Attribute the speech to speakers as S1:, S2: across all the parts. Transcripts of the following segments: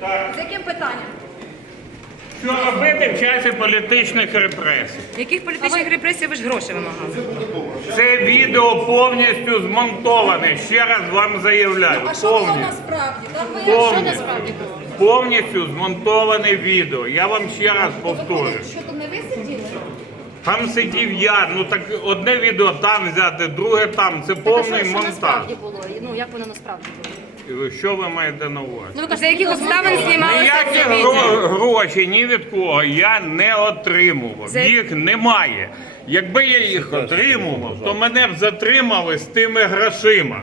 S1: Так.
S2: З яким питанням?
S1: Що робити в часі політичних репресій?
S3: Яких політичних репресій ви ж гроші вимагали?
S1: Це відео повністю змонтоване. Ще раз вам заявляю.
S2: А що було
S1: Повністю.
S2: насправді? Там ви що
S1: Повністю.
S2: насправді було?
S1: Повністю змонтоване відео. Я вам ще раз повторю.
S2: Що то не ви сиділи?
S1: Там сидів я. Ну так одне відео там взяти, друге там. Це повний
S2: що
S1: монтаж.
S2: насправді було? Ну як воно насправді було?
S1: Що ви маєте на увазі?
S2: Ну,
S3: За яких обставин знімалося
S1: Ніякі
S3: це
S1: гро- гроші ні від кого я не отримував.
S3: Це-
S1: Їх немає. Якби я їх отримував, то мене б затримали з тими грошима.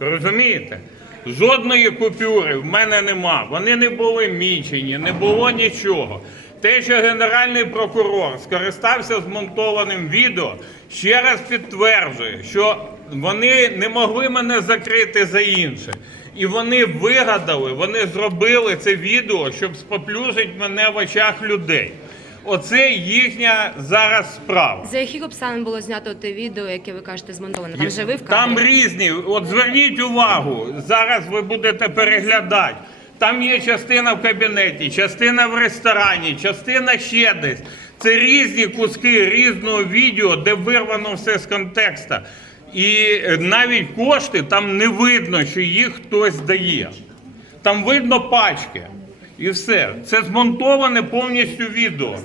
S1: Розумієте? Жодної купюри в мене нема. Вони не були мічені, не було нічого. Те, що генеральний прокурор скористався змонтованим відео, ще раз підтверджує, що вони не могли мене закрити за інше. І вони вигадали, вони зробили це відео, щоб споплюжити мене в очах людей. Оце їхня зараз справа.
S3: За яких обставин було знято те відео, яке ви кажете змонтоване? Там же ви в
S1: Там різні. От зверніть увагу, зараз ви будете переглядати. Там є частина в кабінеті, частина в ресторані, частина ще десь. Це різні куски різного відео, де вирвано все з контексту. І е, навіть кошти там не видно, що їх хтось дає. Там видно пачки. І все. Це змонтоване повністю відео.